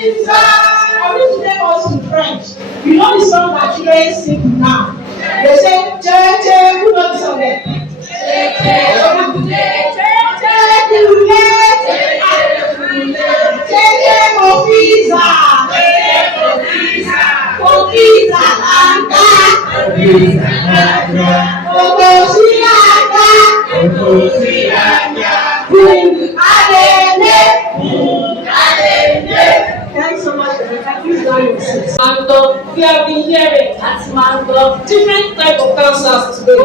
visa. I'm going to take us in French. You know the song that children sing now. They say, che, who knows the song there? Thanks so much. We have been hearing different types of cancers today.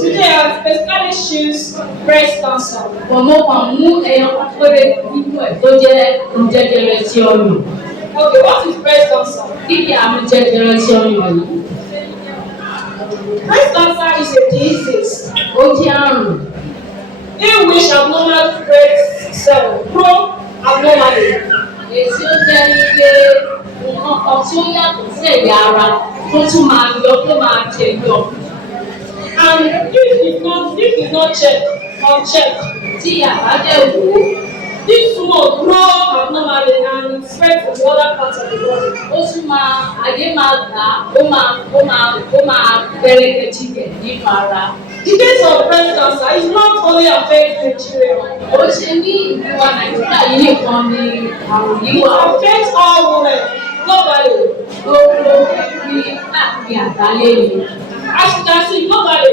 Today I specifically choose breast cancer. Okay, what is breast cancer? Breast cancer is a disease in which abnormal breast cells grow abnormally. And if it's not unchecked, this tumor grow abnormally and spread to other parts of the body. The case of breast cancer is not only affecting Nigeria. It affects all women globally. As you can see, globally,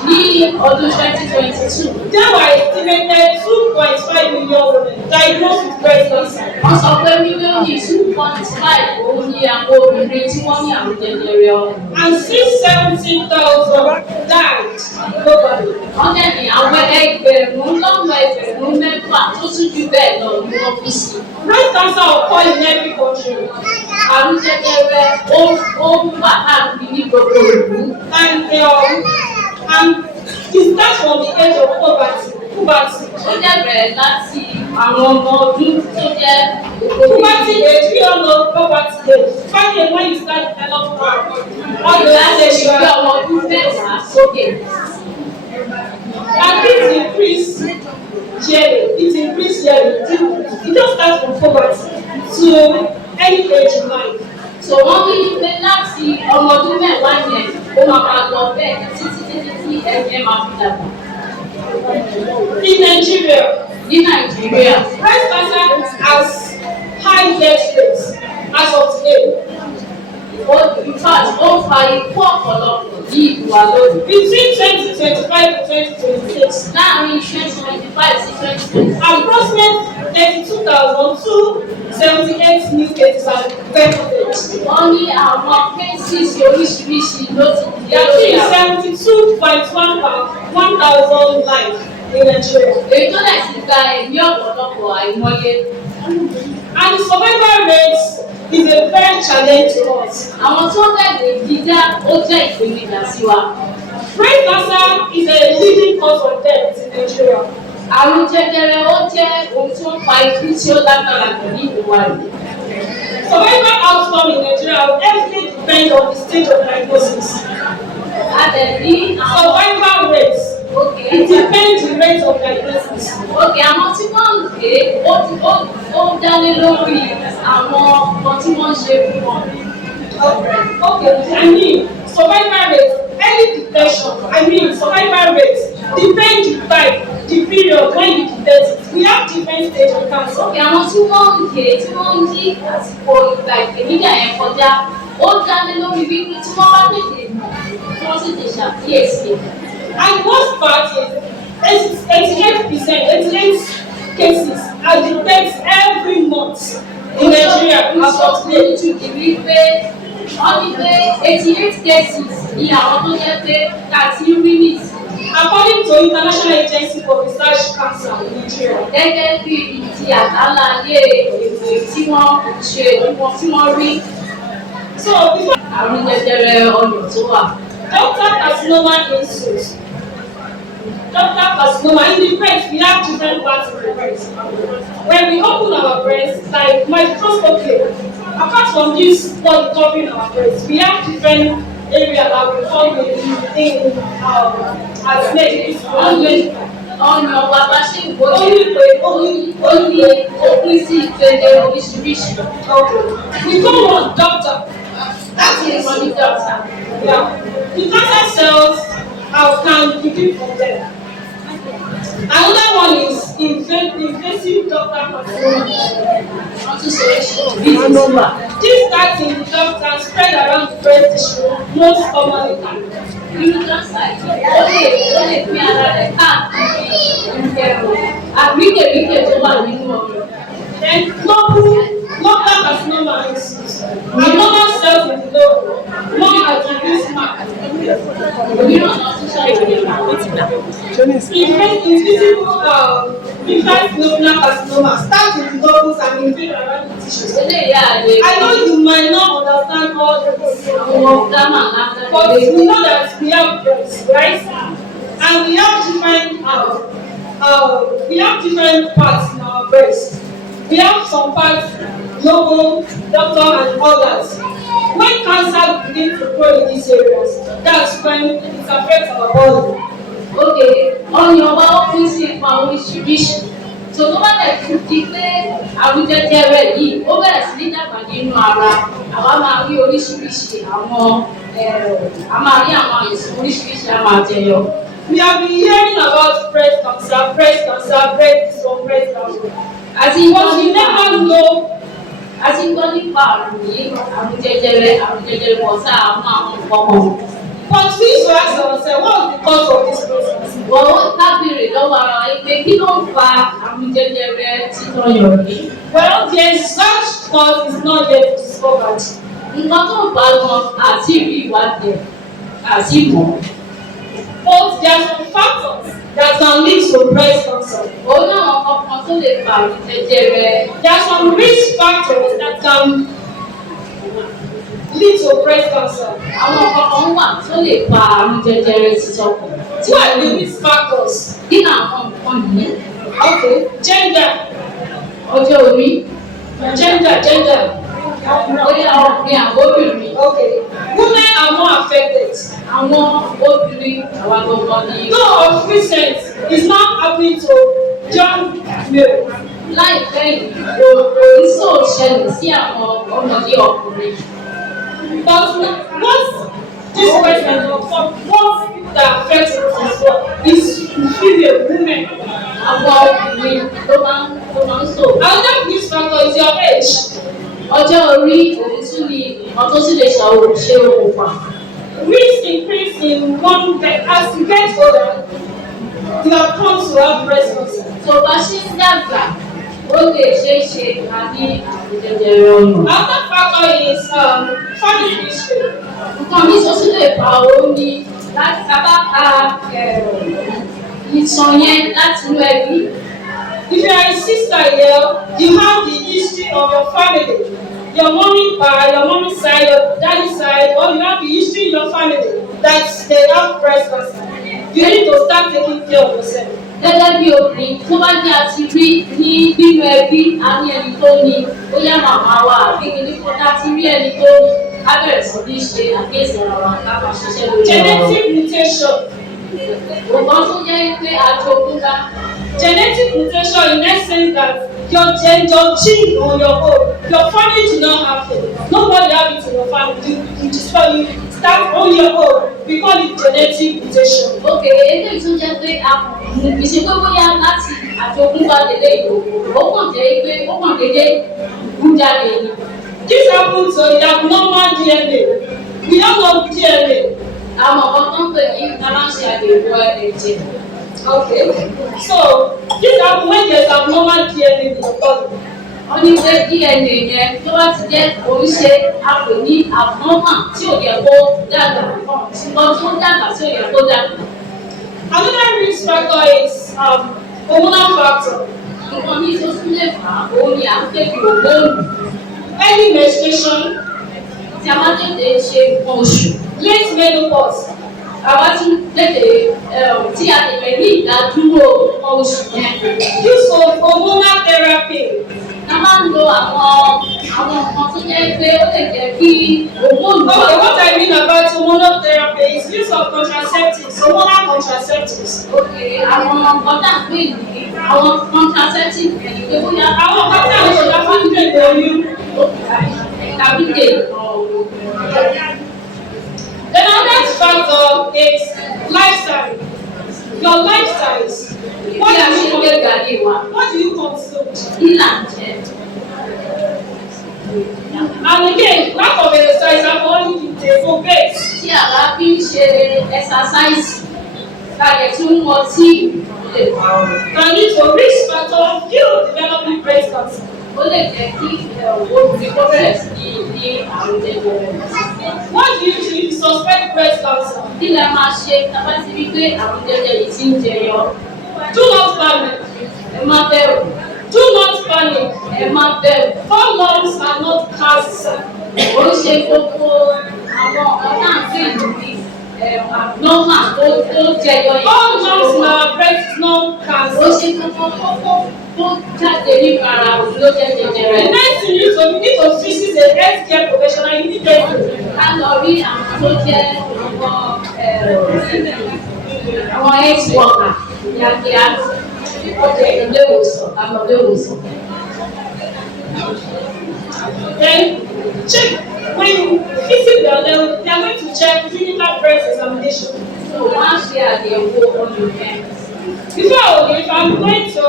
in 2022, there were estimated 2.5 million women diagnosed with breast cancer. And 670,000 died globally. Breast cancer occurs in every country. And it starts from the age of puberty. Puberty age, we all know puberty age. Finally, when you start developing all the and it increase yearly. It just starts from puberty to any age in life. So in Nigeria, breast cancer has high death rates as of today. In fact, between 2025 to 2026, approximately 32,278 new cases are reported. That is 72.1 per 1,000 lives in Nigeria. And the survival rates is a very challenge to us. Breast cancer is a leading cause of death in Nigeria. Survival outcome in Nigeria will heavily depend on the stage of diagnosis. Survival rates. It depends on the rate of diagnosis. I mean, survival rates, early detection, survival rates depend on the type, the period when you detect it. We have different stages of cancer. And most part is 88 cases are detected every month in Nigeria. According to International Agency for Research Cancer in Nigeria. So before Dr. Carcinoma issues. Dr. Carcinoma, in the breast, we have different parts of the breast. When we open our breast, like microscopy, apart from this body covering our breast, we have different areas that we call as snake. ọ̀nà wa bá ṣe ń wọlé ó ní òpin sí ìpele oríṣiríṣi. We go on doctor. That is money doctor. Yeah. The cancer cells can begin from there. Another one is invasive doctor carcinoma. This starts in the duct and spread around the breast tissue, most commonly cancer. Inú cancer ó lè pín ara rẹ̀ káàkiri ìfẹ̀rù àgbékèbíkè tó wà nínú ọ̀rọ̀. Then local carcinoma is abnormal cells in the lobe, known as the bismarck. Invisible infantile carcinoma starts in the lobules and invade around the tissues. I know you might not understand all this, but we know that we have breasts, right? And we have different parts in our breast. We have some parts, lobe, ductal, and others. When cancer begins to grow in these areas, that's when it affects our body. Okay, ọyàn wa ó pín sí ipa oríṣiríṣi. So tó bá tẹ̀ tún di pé àrùn jẹjẹrẹ yìí ó bẹ̀rẹ̀ sí ní dàgbà nínú ara, àwa máa rí oríṣiríṣi àwọn àìsàn oríṣiríṣi á máa jẹyọ. We have been hearing about breast cancer, breast this one, breast cancer. But we never know. Àti gbọ́ nípa àrùn yìí, àrùn jẹjẹrẹ wọ̀sá àwọn ọmọ. But we should ask ourselves, what is the cause of this process? Wọ́n lábìrì lọ́wọ́ ara wa pé kí ló ń fa àrùn jẹjẹrẹ títọ́ yọrí? Well, the exact cause is not yet discovered. Nǹkan tó ń bá gan àti ìrí ìwádìí àti ìmọ̀. But there are some factors that can lead to breast cancer. Ó ní àwọn kankan tó lè fa àrùn jẹjẹrẹ. There are some risk factors that can lead to breast cancer. Àwọn kankan wà tó lè fa àrùn jẹjẹrẹ títọ́. What are the risk factors? Kí ni àwọn nǹkan yìí? Okay, gender. Ọjọ́ orí. Gender. Bóyá ọkùnrin àbóbìnrin. Okay. Women are more affected. Àwọn obìnrin àwa gbọ̀ngàn ni. Though of recent is not happening to young males. Láìpẹ́ yìí, òrìṣà ṣẹlẹ̀ sí àwọn ọmọdé ọkùnrin. But what this question of what people that affect it as well is female women. Àwọn ọkùnrin ló máa ń sọ. Another risk factor is your age. Ọjọ́ orí òun tún ni ọ̀tọ̀ tó sì lè ṣe okùnfà. Risk increase in one as you get older, you are prone to have breast cancer. Tó bá ṣe ń dàgbà, ó lè ṣeé ṣe àbí àrùn jẹjẹrẹ ọyàn. Another factor is family history. Nǹkan mi tó sì lè fa òun ni láti sábà ka ìtàn yẹn láti inú ẹbí. If you are a sister here, you have the history of your family. Your mommy side, your daddy side, or you have the history in your family that they have breast cancer. You need to start taking care of yourself. Gẹ́gẹ́ bí obìnrin tó bá jẹ́ àti rí ní nínú ẹbí àní ẹni tó ní bóyá màmá wa àbí kìíní kó láti rí ẹni tó ní ká bẹ̀rẹ̀ sí ní ṣe àkíyèsí ara wa ká máa ṣiṣẹ́ lórí ọ̀rọ̀. Genetic mutation. Nǹkan tó jẹ́ pé àjogúnbá. Genetic mutation in essence that your gene on your own, your family do not have it. Nobody have it in your family. You start on your own. We call it genetic mutation. Okay, eléyìí tó jẹ́ pé ìṣe pé bóyá láti àjogúnbá lélẹ̀ ìdòwò, ó kàn jẹ́ pé ó kàn dédé kú jáde ni. This happens to the abnormal DNA. We don't know DNA. Àwọn ọ̀kan tó ń pè ní aláṣẹ àyẹ̀wò ẹ̀jẹ̀. Okay, so this happens when there is abnormal DNA in the body. Wọ́n ní pé DNA yẹn tó bá ti jẹ́ oríṣi àpò ní abnormal tí ò yẹ kó dàgbà ṣùgbọ́n tó dàgbà tí ò yẹ kó dàgbà. Another risk factor is hormonal factor. Nǹkan ní tó tún lè fà á òun ni à ń pè ní hormone. Early menstruation. Tí a bá tètè ṣe nǹkan oṣù. Late menopause. Àwa tún tètè tí a tètè ní ìdádúró nǹkan oṣù yẹn. Use of hormonal therapy. a máa ń lo àwọn nǹkan tó jẹ́ pé ó lè jẹ́ kí hormone. Okay, what I mean about hormonal therapy is use of contraceptives, hormonal contraceptives. Okay, àwọn nǹkan tá à ń pè ní àwọn contraceptives ẹni pé bóyá Àwọn nǹkan tí àwọn ìṣẹ̀dá fún ìdè ìlóyún. Tàbí dè The next factor is lifestyle. Your lifestyles. What do you consume? And again, lack of exercise and only for base. Tí a bá fi ń ṣe exercise, tàbí tún mọ tí lè pa ọ́. Can lead to risk factor of you developing breast cancer. Ó lè jẹ́ kí obìnrin kó bẹ̀rẹ̀ sí ní àrùn jẹjẹrẹ. What do you do if you suspect breast cancer? Kí lẹ máa ṣe tábà ti rí pé àrùn jẹjẹrẹ ti ń jẹyọ? Do not panic. Ẹ má bẹ̀rù. Do not panic. Ẹ má bẹ̀rù. Hormones are not cancer. Ó ṣe gbogbo àwọn ọ̀nà àgbègbè abnormal tó jẹyọ yẹn. Hormones in our breast is not cancer. Ó ṣe gbogbo kókó tó jáde nípa ara òun ló jẹ́ jẹjẹrẹ. The next thing you need to visit a healthcare professional immediately. Ká lọ rí àwọn tó jẹ́ àwọn health worker kíákíá. Ọ̀dẹ̀ ilé ìwòsàn, ká lọ ilé ìwòsàn. Then check when you visit them, they are going to check clinical breast examination. So wọ́n á ṣe àyẹ̀wò ọyàn yẹn. Before, if I'm going to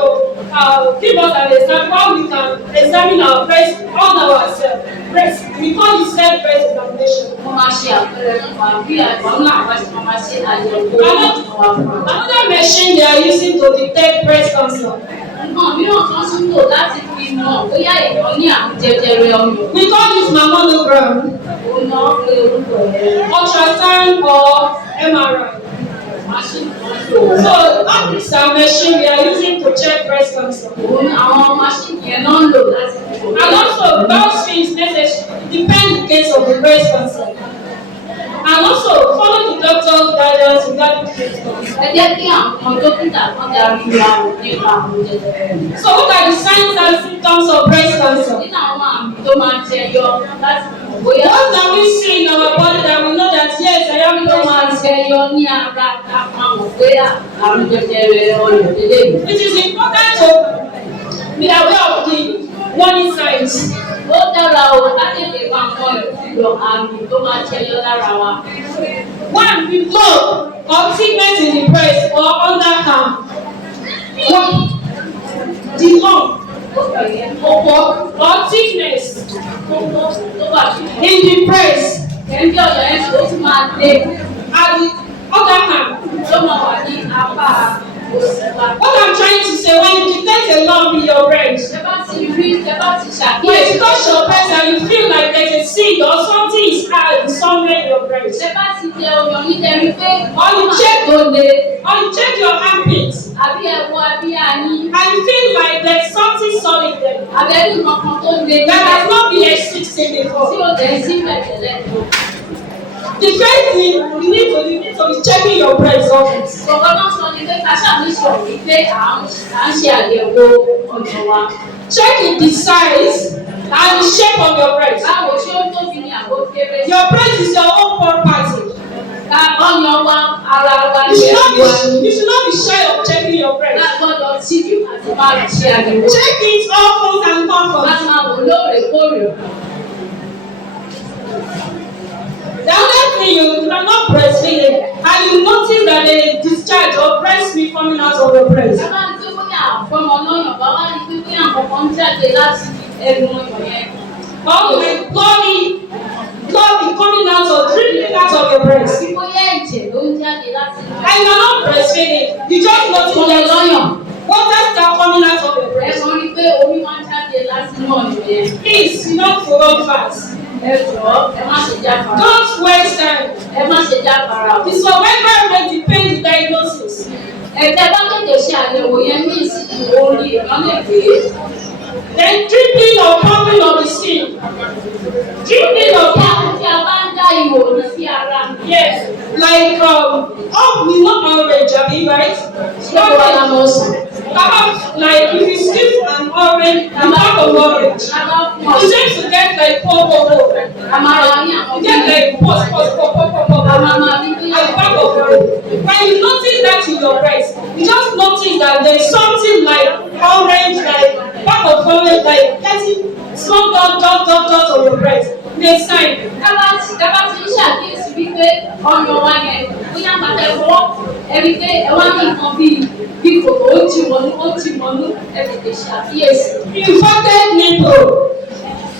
give us an example, how we can examine our breast on ourselves. Breast, we call it self-breast examination. Wọ́n máa ṣe àpẹẹrẹ fún wa bí àwọn náà wá sí wọn máa ṣe àyẹ̀wò Another machine they are using to detect breast cancer. Nǹkan mìíràn kan tún lò láti fi mọ̀ bóyá èèyàn ní àrùn jẹjẹrẹ ọyàn. We call this mammogram. Òun náà pé orúkọ ẹ̀. Ultrasound or MRI. So all these are machine we are using to check breast cancer. Òun àwọn máṣíìnì yẹn náà ń lò láti fi mọ̀. And also those things necessary depend the case of the breast cancer. And also follow the doctor's guidance regarding treatment. Ẹ jẹ́ kí àwọn dókítà kan darí wa nípa àrùn jẹjẹrẹ. So what are the signs and symptoms of breast cancer? Nínú àwọn àmì tó máa ń jẹyọ láti mọ̀ bóyá. What can we see in our body that we know that yes, I am Tó máa ń jẹyọ ní ara ká máa mọ̀ pé àrùn jẹjẹrẹ ọyàn lélẹ́yìn. It is important to be aware of the warning signs. Ó dára o ká tètè máa mọ ìlò àmì tó máa jẹyọ lára wa. One, with blood or thickness in the breast or underarm. One, the lung or thickness in the breast. Ẹ̀ńdí ọ̀yọ́ ẹ̀ tó tún máa dé. At the underarm. Ló máa wà ní apá òsì wa. What I'm trying to say, when you detect a lump in your breast, Ṣé bá ti rí ṣé bá ti when ṣàkíyèsí. you touch your breast and you feel like there's a seed or something is hard somewhere in your breast, Ṣé bá ti jẹ ọyàn yín tẹ́ rí pé or you check tó le or you check your armpits àbí ẹ̀wọ̀ àbí àyín and you feel like there's something solid there àbẹ̀rí kankan tó le that has not been existing tí before. ó tẹ̀ sí pẹ̀tẹ̀lẹ̀. The first thing you need to be checking your breast often. Ọ̀gá náà sọ ni pé ká ṣàmìṣọ̀ wípé à ń ṣe àyẹ̀wò ọyàn wa. Check the size and the shape of your breast. Báwo ṣé ó tóbi ní àbó kéré? Your breast is your own property. Ká ọyàn wa ara wa You ní should ẹ̀wọ̀ wa. not be shy of checking your Ká breast. gbọ́dọ̀ tíjú àti máa ṣe àyẹ̀wò. Check it often and Ká often. máa wò lóòrèkóòrè. The other thing, you are not breastfeeding and you notice that there is discharge or breast milk coming out of your breast. Ẹ máa ń tí bóyá àfọmọ lọ́yàn bá wá ní pípín àkọ́kọ́ ń jáde láti ẹnu ọyàn yẹn. Or like blood be coming out or dripping out of your breast. Àbí bóyá ẹ̀jẹ̀ ló ń jáde láti inú And you are not breastfeeding. You just notice ọyàn that lọ́yàn. water start coming out of your Ẹ breast. mọ̀ rí pé omi máa ń jáde láti inú ọyàn yẹn. Please, you don't forget fast. Ẹ jọ̀ọ́ ẹ má ṣe jáfara. Don't waste time. Ẹ má ṣe jáfara. The survivor rate depends the diagnosis. Ẹ̀jẹ̀ bá tètè ṣe àyẹ̀wò yẹn ní ìsìnkú orí èèyàn lè gbé. Then dripping or pumping of the skin. Dripping or pumping. Tí a bá ń dá ihò ní sí ara. Yes. like oh, we not orange, right? Like if you skip an orange, the back of orange, you tend to get like pop. You get like pop at the back of orange. When you notice that in your breast, you just notice that there's something like orange, like back of orange, like getting small dot on your breast. The sign. Dábàá ti ń ṣàkíyèsí wípé ọyàn wa yẹn bóyá bàtà ẹ̀fọ́ ẹ̀rí pé ẹ wá ní nǹkan bíi kòkó ó ti wọnú ẹ tètè ṣàkíyèsí.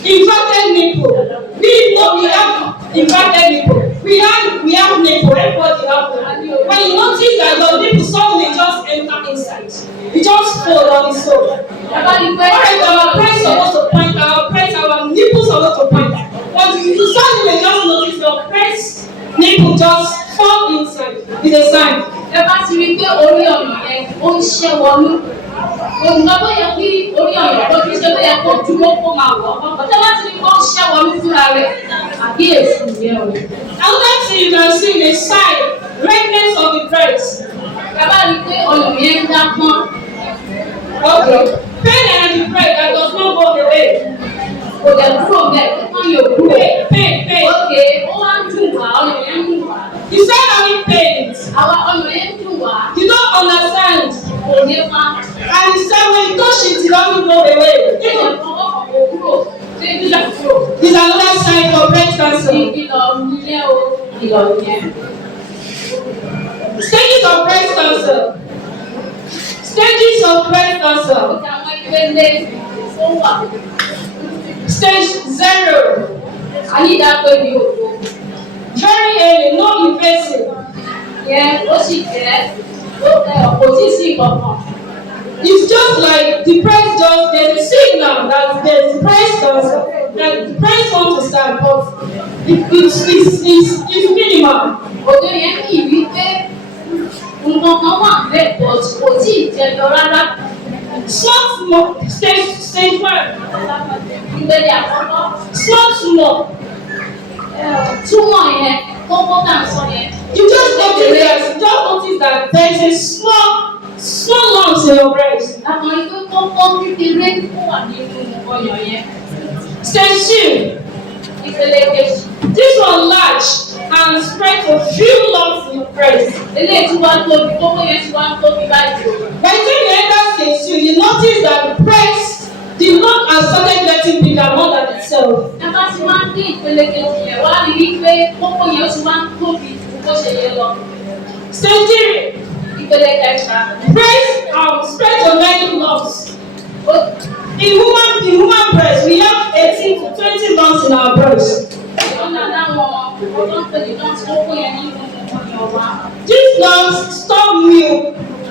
Inverted nipple. We know we have inverted nipple. We have nipple. Everybody have them. When you notice that your nipple suddenly just enter inside, you just fold on its own. Alright, our breast supposed to point, our nipples supposed to point. But you suddenly just notice your breast nipple just fall inside. It's a sign. Ẹ bá ti rí i pé orí ọ̀nà yẹn ó ń ṣẹ́ wọnú. Òǹkà bó yẹ kí orí ọ̀nà kó kí ṣe bó yẹ kó dúró kó máa wọ̀ ọ́. Ọ̀tẹ́ bá ti rí i kó ń ṣẹ́ wọnú fúnra rẹ̀ àkíyèsí ìyẹn o. Another thing you can see is the sign, redness of the breast. Ẹ bá rí i pé ọ̀nà yẹn ń dá pọ́n. Okay. Pain and the breast that does not go away. Kò dẹ̀ kúrò bẹ́ẹ̀ kó tán yóò kúrò. Pain. Okay, ó wá ń dùn wá, ọ̀nà yẹn ń dùn wá. You start having pains. Àwa ọ̀nà yẹn ń dùn wá. You don't understand. Kò ní wá. And you say when you touch it, it doesn't go away. Ẹ̀jẹ̀ fọwọ́ kan kò kúrò. Ṣé ìdílé kúrò? It's another sign for breast cancer. Ìkìlọ̀ nìyẹn o, ìkìlọ̀ nìyẹn. Stages of breast cancer. Stages of breast cancer. Àwọn ìpele tó wà. Stage 0. Àyídápé ni òkú. Very early, no invasive. Yẹn ó sì jẹ́ kò tí ì sí ìkọ̀kan. It's just like the breast there's a signal that there's breast cancer, that the breast wants to start, but it's minimal. Òde yẹn kì í wí pé nǹkan kan wà bẹ́ẹ̀ but kò tí ì jẹyọ rárá. Small, stage 1. Ìgbẹ́lẹ̀ àkọ́kọ́. Small. Túmọ̀ yẹn, kókó tá à ń sọ yẹn. You just notice that there is a small lump in your breast. Àwọn ìwé kókó kékeré tó wà nínú ọyàn yẹn. Stage 2. Ìpele kejì. This one large and spread to few lumps in your breast. Eléyìí tí wọ́n tóbi, kókó yẹn tí wọ́n tóbi báyìí. By the time you enter stage 2, you notice that the breast, the lump has started getting bigger more than itself. Ẹ bá ti máa ń dín ìpele kejì yẹn wá rí i pé kókó yẹn ó ti máa ń tóbi ju bó ṣe yẹ lọ. Stage 3. Ìpele kẹta. Breast spread to many lumps. In woman breast, we have 18 to 20 lumps in our breast. These lumps stop milk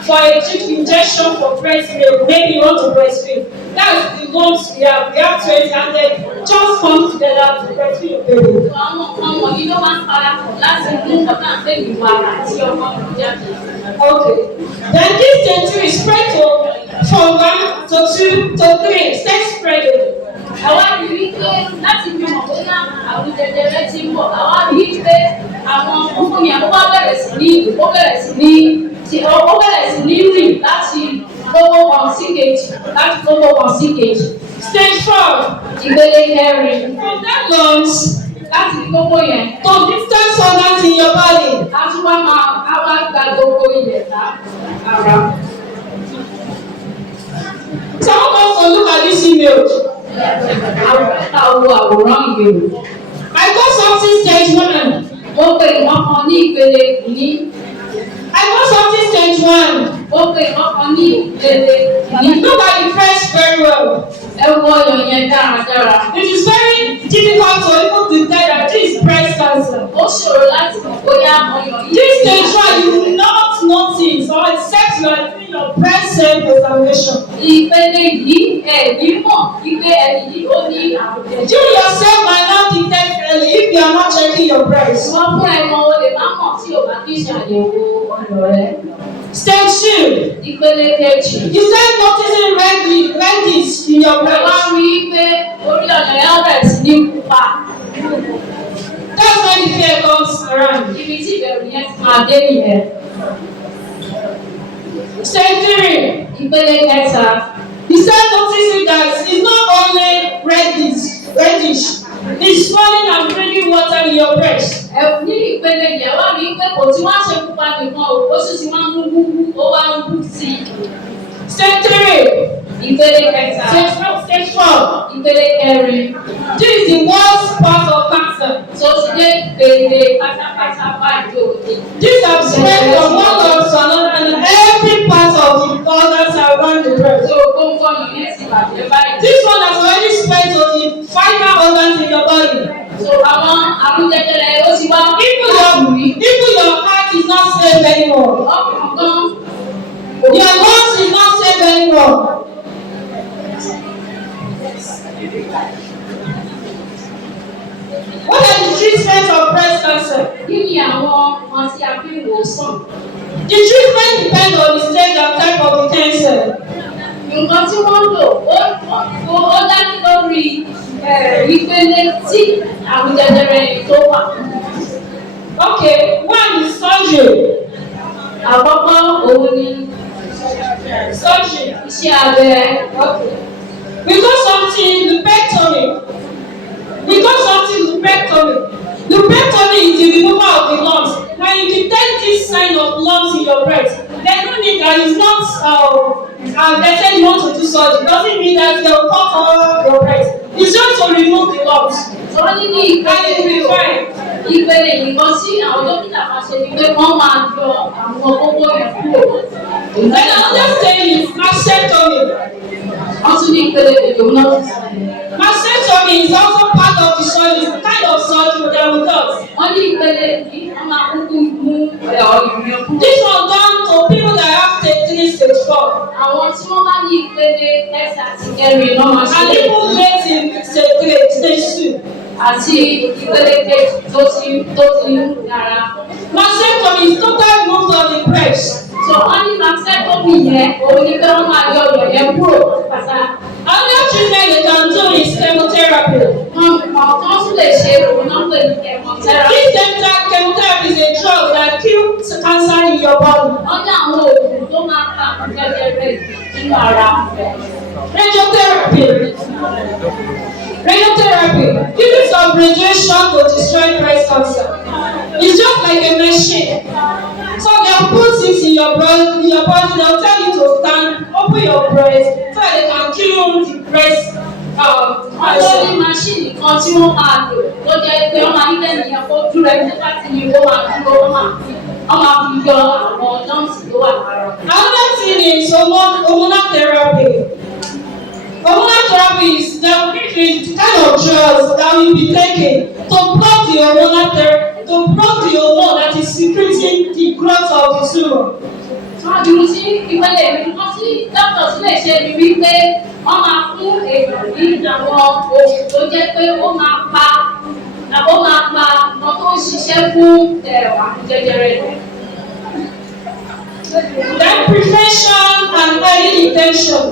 for a cheap injection for breast milk. Maybe you want to breastfeed. That's the lumps we have. We have 20 and they just come together to breastfeed your baby. Okay. Then this tension is spread from 1 to 2 to 3. Start spreading. Àwa rí i pé láti fi hàn bóyá àwọn jẹjẹrẹ ti ń bọ̀. Àwa rí i pé àwọn kókó yẹn ó bẹ̀rẹ̀ sí ní rìn láti kókó kan sí kejì. Stage 4. Ìpele kẹrin. From that lungs láti kókó yẹn. to distant organs in your body. A tún wá gba gbogbo ilẹ̀ ara. So I want us to look at this image. Àwòrán ìgbèrò. I got something stage 1. Wọ́n pe ìwọ̀n kan ní ìpele ìní. I got something stage 1. Wọ́n pe ìwọ̀n kan ní ìpele ìní. Look at the breast very well. Ẹ wo ọyàn yẹn dáradára. It is very difficult to even detect that this is breast cancer. Ó ṣòro láti mọ̀ bóyá ọyàn yìí. This stage 1 you will not notice or except you are doing your breast self-examination. Ìpele yìí ẹ̀mí mọ̀ wípé ẹni yìí ó ní àrùn jẹjẹrẹ. You yourself might not detect early if you are not checking your breast. Wọ́n fún ẹ̀wọ̀n o lè má mọ̀ tí o bá kí ṣàyẹ̀wò ọ̀dọ̀ rẹ. Stage 2. Ìpele kejì. You start noticing redness in your Wọ́n breast. rí i pé orí ọ̀nà yẹn bẹ̀rẹ̀ sí ní pupa. That's when the fear comes around. Ibi tí ìbẹ̀rù yẹn ti máa dé nìyẹn. Stage 3. Ìpele kẹta. He said noticing that it's not only reddish, it's swelling and bringing water in your breast. Ní ìpele yẹn wá rí pé kò tí wọ́n ṣe pupa nìkan o, ó sì ti máa ń mú wúwú, ó wá ń wú sí i. Stage 3. Ìpele kẹta. Stage 4. Ìpele kẹrin. This is the worst part of cancer. Tó ti dé ìpele pátápátá báyìí òde. These have spread from one lung to another and every part of the organs around the breast. So gbogbo ọ̀nà yẹn ti bàjẹ́ báyìí. This one has already spread to the vital organs in your body. So àwọn àrùn jẹjẹrẹ ó ti wá. Even your heart is not safe anymore. Ọkàn gan. Your lungs is not safe anymore. What are the treatments of breast cancer? Kí ni àwọn ọmọ tí a fi ń wò sàn? The treatment depends on the stage and type of the cancer. Nǹkan tí wọ́n lò ó dájú lórí ìpele tí àrùn jẹjẹrẹ tó wà. Okay, one is surgery. Àkọ́kọ́ òun ni Surgery. iṣẹ́ abẹ. Okay. Lupectomy is the removal of the lumps. When you detect this sign of lumps in your breast, there's no need that it's not they said you want to do surgery. Doesn't mean that they'll cut off your breast. It's just to remove the lumps. Wọ́n ní ní ìpele nìkan sí àwọn dókítà máa ṣe ni pé wọ́n máa yọ àwọn kókó yẹn kúrò. Then another stage is mastectomy. Wọ́n tún ní ìpele èdè náà. Mastectomy is also part of the surgery, the kind of surgery that we do. Wọ́n ní ìpele yìí wọ́n máa kúkú mú ìrìn kúrò. This one done to people that have stage 3, stage 4. Àwọn tí wọ́n bá ní ìpele ẹ̀sà àti kẹrin náà máa ṣe. And people late in stage 3, stage 2. Àti ìpele kejì tó ti ń dára. Mastectomy is total removal of the breast. So wọ́n ní mastectomy yẹn òun ni pé wọ́n máa yọ ọ̀yọ̀ yẹn kúrò pátá. Another treatment they can do is chemotherapy. Wọ́n tún lè ṣe òun náà pè ní chemotherapy. This chemotherapy is a drug that kills cancer in your body. Wọ́n ní àwọn oògùn tó máa pa jẹjẹrẹ nínú ara. Radiotherapy. Using some radiation to destroy breast cancer. It's just like a machine. So they'll put it in your body. They'll tell you to stand, open your breast, so that they can kill the breast. Wọ́n ní máṣíìnì kan tí wọ́n máa lò tó jẹ́ pé wọ́n máa ní lẹ́yìn ẹ̀kọ́ dúró ẹni tó bá ti ní owó máa dúró wọ́n máa fi yọ àwọn nọ́ọ̀sì tó wà lára. Another thing is hormonal therapy. Hormonal therapy is the kind of drugs that will be taken to block the hormone that is secreting the growth of the tumor. Wọ́n dúró sí ìpele ìrìnkọ́ sí dókítà sì lè ṣe ni wípé wọ́n máa fún èèyàn ní àwọn oògùn tó jẹ́ pé ó máa pa wọn tó ń ṣiṣẹ́ fún àrùn jẹjẹrẹ. Then prevention and early detection.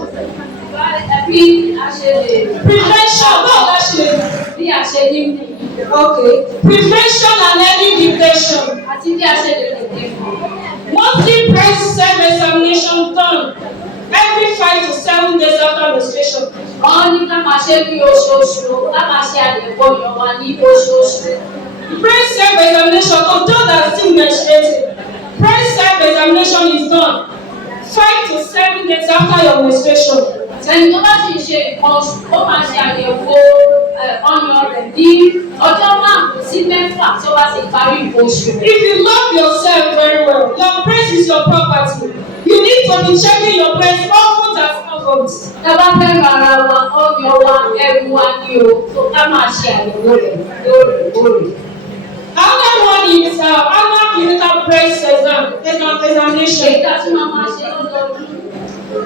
Bí a ṣe lè. Prevention, báwo la ṣe lè. Bí a ṣe ní. Okay. Prevention and early detection. Àti bí a ṣe lè tètè mọ̀. Monthly breast self-examination done every 5 to 7 days after menstruation. Wọ́n ní ká máa ṣe bí oṣooṣù, ká máa ṣe àyẹ̀wò ọyàn wa ní oṣooṣù. Breast self-examination for those that are still menstruating. Breast self-examination is done 5 to 7 days after your menstruation. Ẹni tó bá sì ń ṣe nǹkan oṣù, ó máa ṣe àyẹ̀wò ọyàn rẹ̀ ní ọjọ́ 5 sí 6 tó bá ti parí oṣù. If you love yourself very well, your breast is your property. You need to be checking your breast often as often. Tábà fẹ́ràn ara wa, ọyàn wa, ẹrù wa ni o, tó ká máa ṣe àyẹ̀wò rẹ̀ lóòrèkóòrè. Another one is annual clinical breast examination. Èyí ká tún máa ṣe lọ́dọọdún.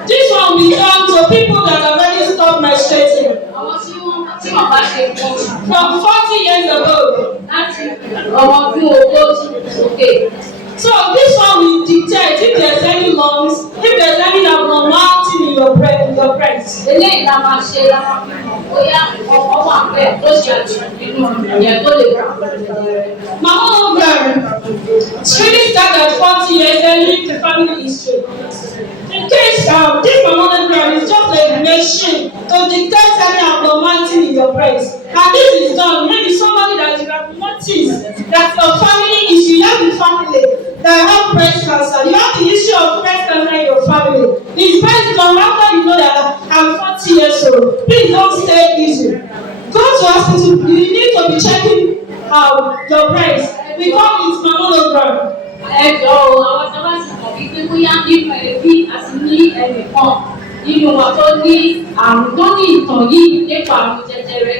This one will be done to people that have already stopped menstruating. Àwọn tí wọ́n bá ṣe nǹkan oṣù. From 40 years ago. Láti ọmọ ọdún 40 sókè. So this one will dictate if there's any lumps, if there's any abnormality in your breast. Eléyìí la máa ṣe la máa fi mọ̀ bóyá ọkọ̀ wà bẹ́ẹ̀ tó ṣe àjùmọ̀ nínú ìyẹn tó lè wà. Moreover, Screening starts at 40 years, then leave the family history. In case this mammogram is just like a machine to detect any abnormality in your breast. And this is done, maybe somebody that you have noticed that your family issue, you have a family that have breast cancer, you have the issue of breast cancer in your family. It's best done after you know that I'm 40 years old. Please don't stay easy. Go to hospital, you need to be checking your breast. We call it mammogram. Ẹjọ́ àwọn tó bá sì mọ̀ wípé bóyá nínú ẹbí àti ní ẹnìkan nínú wọn tó ní àrùn tó ní ìtàn yìí nípa àrùn jẹjẹrẹ.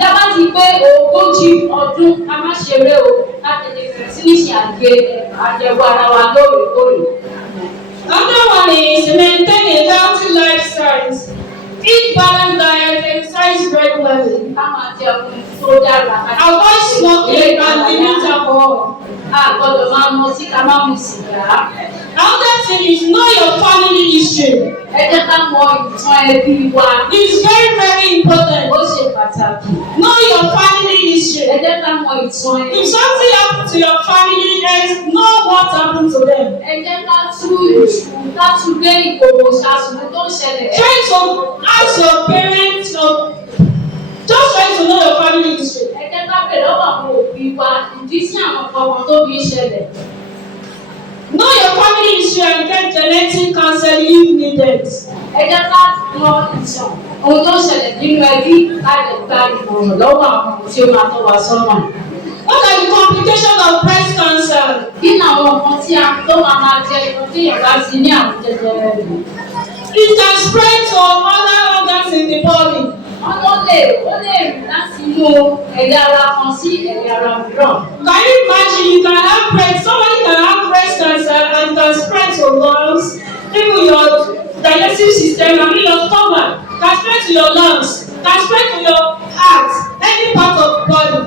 Dábàá ti pé 40 ọdún ká má ṣeré o láti lè bẹ̀rẹ̀ sí ní ṣe àyẹ̀wò ara wa lóòrèkóòrè. Another one is maintain a healthy lifestyle. Eat balanced diet, exercise regularly. Ká máa jẹ ohun tó dára. Avoid smoking and limit alcohol. A gbọ́dọ̀ máa mu ọtí ká má mu sìgá. Another thing is know your family history. Ẹ jẹ́ ká mọ ìtàn ẹbí wa. It's very very important. Ó ṣe pàtàkì. Know your family history. Ẹ jẹ́ ká mọ ìtàn ẹbí. If something happens to your family, know what happened to them. Ẹ jẹ́ ká tú dé ìkòkò ṣàṣùwò tó ń ṣẹlẹ̀. Try to ask your parents just try to know your family history. Ẹ jẹ́ ká bẹ̀rẹ̀ lọ́wọ́ àwọn òbí wa ìdí sí àwọn ọkọ̀ tó fi ń ṣẹlẹ̀. Know your family history and get genetic counseling if needed. Ẹ jẹ́ ká mọ ìtàn ohun tó ń ṣẹlẹ̀ nínú ẹbí láti gba ìmọ̀ràn lọ́wọ́ àwọn tí ó máa tọ́ wa sọ́nà. What are the complications of breast cancer? Kí ni àwọn nǹkan tí a tó máa jẹ ìkan tí ìyàrá ti ní àrùn jẹjẹrẹ rẹ̀? It can spread to other organs in the body. Ó lè rìn láti inú ẹ̀yà ara kan sí ẹ̀yà ara mìíràn. Can you imagine you can have somebody can have breast cancer and can spread to lungs, even your digestive system, I mean your stomach, can spread to your lungs, can spread to your heart, any part of the body.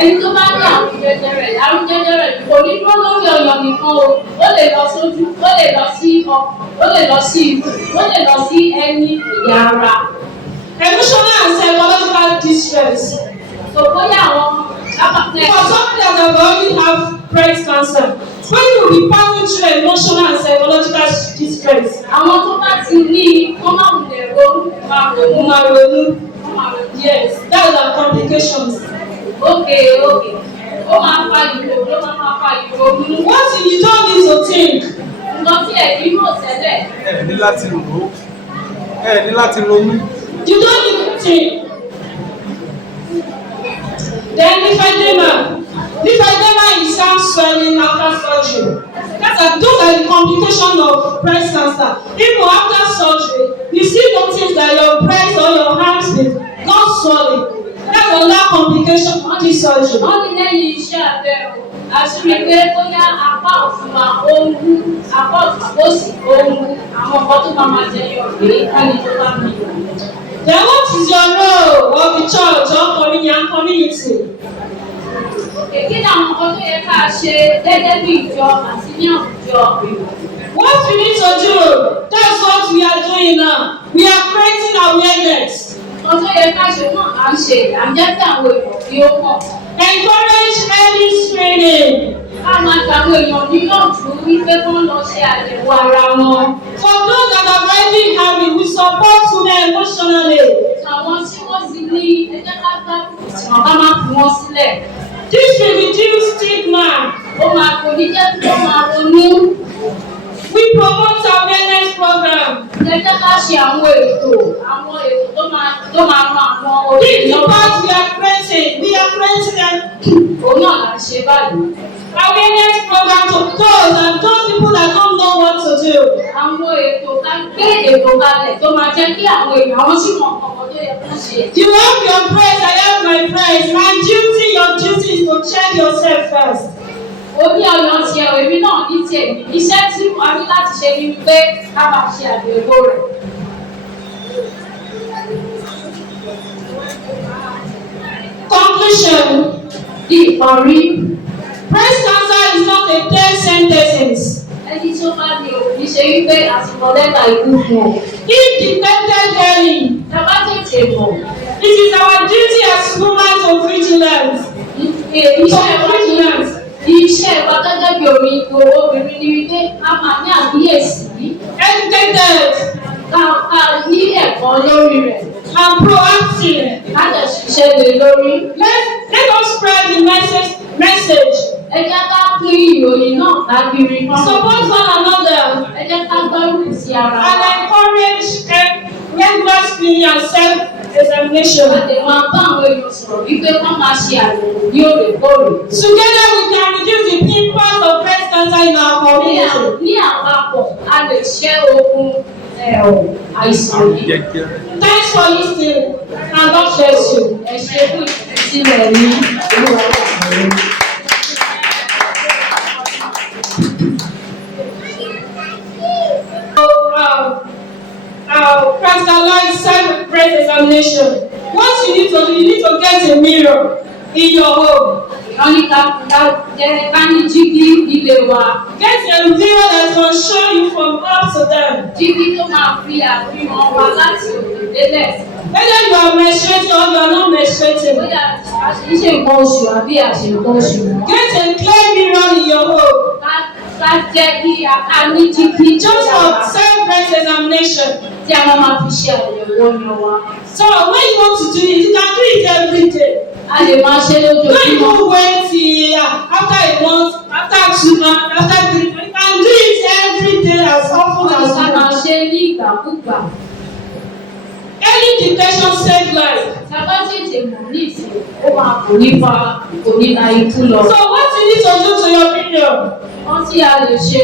Ẹni tó bá ní àrùn jẹjẹrẹ kò ní dúró lórí ọyàn nìkan o, ó lè lọ sójú, ó lè lọ sí ikùn, ó lè lọ sí ẹni ẹ̀yà ara. Emotional and psychological distress. So bóyá àwọn for somebody that have already have breast cancer, when you will be passing through emotional and psychological distress. Àwọn tó bá ti ní wọ́n máa ń lè ronú. Yes, that is our complications. Okay. Ó máa fa ìrònú. What you don't need to think? Nǹkan tí ẹ̀dín mọ̀ tẹ́lẹ̀. Ẹ ní láti ronú. You don't need to think. Then lymphedema is some swelling after surgery. Those are the complications of breast cancer. Even after surgery, you still notice that your breast or your arms got swelling. That's another complication of this surgery. Wọ́n ní lẹ́yìn iṣẹ́ abẹ o, àṣírí pé bóyá apá ọ̀tún wa ó ń wú, apá ọ̀tún àbòsí ó ń wú, àwọn nǹkan tó máa jẹyọ rèé kánì tó bá mi. Then what is your role of the church or community? Kí ni àwọn nǹkan tó yẹ ká ṣe gẹ́gẹ́ bí ìjọ àti ní àwùjọ? What we need to do, that's what we are doing now. We are creating awareness. Nǹkan tó yẹ ká ṣe náà à ń ṣe àjẹ́tẹ̀ àwọn èèyàn tí ó mọ̀. Encourage early screening. Ká máa gbàgbọ́ èèyàn níyànjú wípé kó lọ ṣe àyẹ̀wò ara wọn. For those that are already having, we support them emotionally. Àwọn tí wọ́n ti ní ẹjẹ́ ká gbàgbọ́ tí wọ́n bá máa fi wọ́n sílẹ̀. This will reduce stigma. Ó máa kò ní jẹ́ kí wọ́n máa ronú. We promote awareness program. Ẹ jẹ́ ká ṣe àwọn ètò tó máa ran àwọn This is the olùdókòwò. part we are creating them. Òun náà là ń ṣe báyìí. Awareness program to those people that don't know what to do. Àwọn ètò ká gbé ètò kalẹ̀ tó máa jẹ́ kí àwọn èèyàn àwọn sì mọ̀ ọ̀pọ̀ tó yẹ kó ṣe. You have your praise, I have my praise. My duty, your duty is to check yourself first. Ó ní ọ̀nà tiẹ̀ èmi náà ní tiẹ̀ ní iṣẹ́ tí a ní láti ṣe ni pé ká máa ṣe àyẹ̀wò rẹ̀. Conclusion. Ìparí. Breast cancer is not a death sentence. Ẹni tó bá ní òbí ṣe wípé àtìmọ́ lẹ́tà ikú fún ọ. If detected early, Tàbá tètè mọ̀. it is our duty as women to vigilance. Iṣẹ́ wa gẹ́gẹ́ bí ètò obìnrin ni wípé ká máa ní àkíyèsí. Educated. Ká ní ẹ̀kọ́ lórí rẹ̀. And proactive. Ká lè ṣiṣẹ́ lé lórí. Let us spread the message. Ẹ jẹ́ ká pín ìròyìn náà káàkiri náà. Support one another. Ẹ jẹ́ ká gbárùkù sí ara wa. And encourage regular screening and self-examination. A lè máa bá àwọn èèyàn sọ̀rọ̀ wípé wọ́n máa ṣe àyẹ̀wò ní òrèkóòrè. Together we can reduce the impact of breast cancer in our community. Ní àpapọ̀, a lè ṣẹ́ ogun àìsàn yìí. Thanks for listening and God bless you. Ẹ ṣe fún ìtẹ̀sílẹ̀ ní Olúwa láàrin. Practicalize self-breast examination. What you need to do, you need to get a mirror in your home. Wọ́n ní ká ní jígí ilé wa. Get a mirror that will show you from up to down. Jígí tó máa fi àfihàn wa láti òkè délẹ̀. Whether you are menstruating or you are not menstruating. Bóyá a ṣe ń ṣe nǹkan oṣù àbí a ṣe nǹkan oṣù mọ́. Get a clear mirror in your home. Ká jẹ́ kí a ní jígí. Just for self-breast examination. Tí a máa fi ṣe àyẹ̀wò ọyàn wa. So when you want to do it, you can do it every day. A lè máa ṣe lójoojúmọ́. Don't even wait till after a month, after 2 months, after 3 months. You can do it every day as often as you want. A máa want. ṣe ní ìgbàkúgbà. Early detection save life. Sábà tètè mọ̀ ní ìsìn, ó máa kò ní la ikú lọ. So what you need to do to your period? Wọ́n tí a lè ṣe.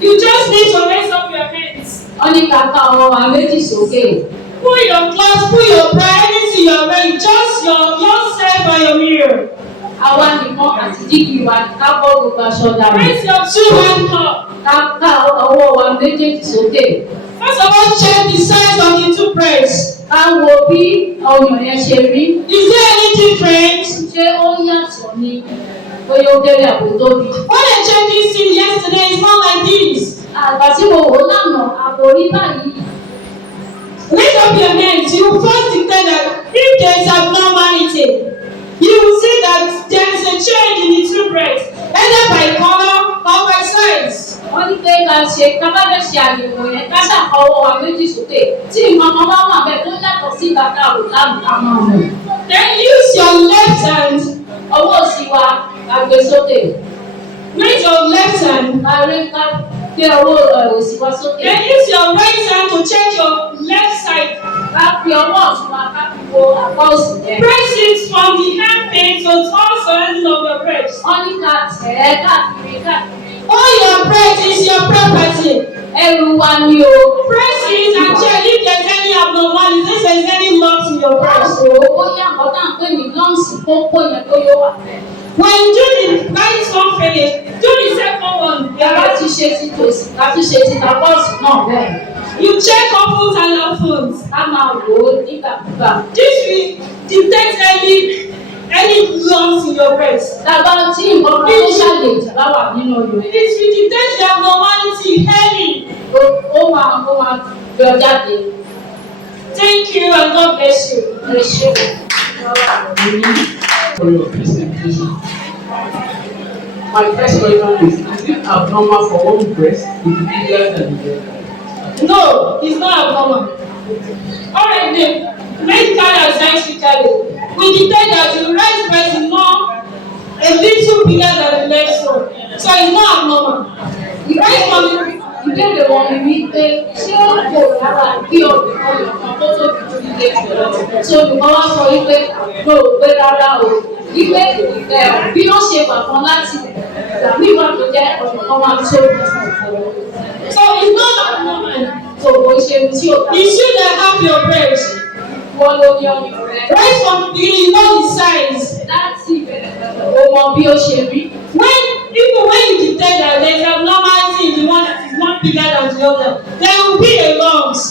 You just need to raise up your hands. Wọ́n ní ká ká ọwọ́ wa méjì sókè. Put your clothes, put your prayer, anything you are wearing, just yourself and your mirror. Àwa nìkan àti dígí wa ká bọ́ gbogbo aṣọ dànù. Raise your 2 hands up. Ká ọwọ́ wa méjèèjì sókè. First of all, check the size of the 2 breasts. Ká wo bí ọyàn yẹn ṣe rí. Is there any difference? Ṣé ó yàtọ̀ ni? Bóyá ó kéré àbò tóbi. When I checked this thing yesterday, it's not like this. Àgbà tí mo wò lánàá, àbò rí báyìí. Raise up your hands. You will first detect that if there is abnormality, you will see that there is a change in the 2 breasts, either by color or by size. Wọ́n ní pé ká bá fẹ́ ṣe àyẹ̀wò yẹn ká ṣàkọwọ́ wa méjì sókè. Tí nǹkan kan bá wà bẹ́ẹ̀ tó yàtọ̀ sí bàtà rò láàbùkà máa mọ̀. Then use your left hand. Ọwọ́ òsì wa ká gbé sókè. Raise your left hand. Ká gbé ọwọ́ òsì wa sókè. Then use your right hand to check your left side. Ká fi ọwọ́ ọ̀tún wa ká fi wo apá òsì yẹn. Press it from the armpit to all surrounding of your breast. Wọ́n ní ká tẹ̀ ẹ́ káàkiri. All your breast is your property. Ẹrù wa ni o. Press it and check if there is any abnormality, if there is any lumps in your breast. Ó yá nǹkan tá à ń pè ní lọ́ǹsì kókó yẹn tó yóò wà fẹ́. When you do the first one finish, do the second one. Yàrá ti ṣe ti tòsí, ká fi ṣe ti tàbọ̀sì náà bẹ́ẹ̀. You check opens and opens. Ká máa wò ó nígbàkúgbà. This will detect any lumps in your breast. Tàbá tí nǹkan kan tó ṣàlèjì bá wà nínú oyún. It will detect the abnormality early. Ó máa yọ jáde. Thank you and God bless you. Ẹ ṣé for your presentation. My first question is it abnormal for one breast to be bigger than the other? No, it's not abnormal. Alright then, medical and scientifically, we detect that the right breast is more a little bigger than the left one. So it's not abnormal. The right one ìbéèrè wọn ni wípé ṣé ó kò rárá bí ọ̀dùnkàn kan tó tóbi ju ilé jù lọ. So olùkọ́ wá sọ wípé mo rò pé rárá o. Wípé bí wọ́n ṣe wà kan láti ìgbà míì wà tó jẹ́ ọ̀dùnkàn máa tó bí so it's not abnormal. So kò ṣe ohun tí ò bá. You should have your breast. Wọ́n ló ní ọyàn rẹ̀. Right from the beginning, you know the size. Láti ìbẹ̀rẹ̀ pẹ̀lú o mọ bí ó ṣe rí. When you detect that there is abnormality in the one that is not bigger than the other, there will be a lumps.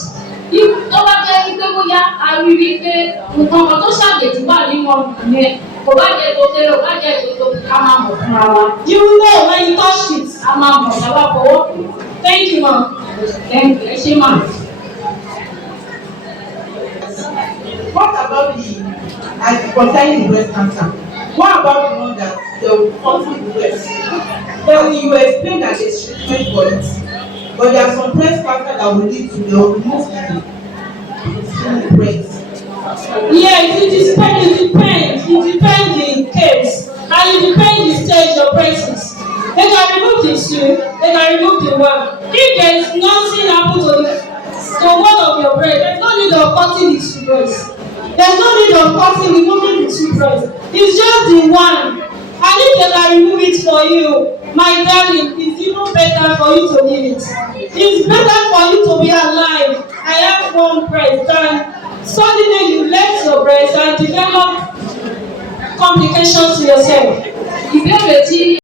Tó bá jẹ́ wípé bóyá a rí wípé nǹkan kan tó ṣàjèjì wà nínú ọdún yẹn, kò bá jẹ́ tó kéré, kò bá jẹ́ tó tóbi, ká máa mọ̀ fúnra wa. You will know when you touch it. A máa mọ̀ sábà fọwọ́ kù. Thank you, ma'am. Thank you. Ẹ ṣé ma'am. What about concerning breast cancer? What about the one that they will cut the breast. Then you explain that there's treatment for it, but there are some breast cancer that will lead to they will remove the breast. Yes, it depends the case, and it depends the stage of breast. They can remove the two, they can remove the one. If there is nothing happen to one of your breast, there's no need of cutting the two breasts. There's no need of cutting, removing the two breasts. It's just the one. And if they can remove it for you, my darling, it's even better for you to leave it. It's better for you to be alive. I have one breast, and suddenly you left your breast and develop complications to yourself. Ìbéèrè tí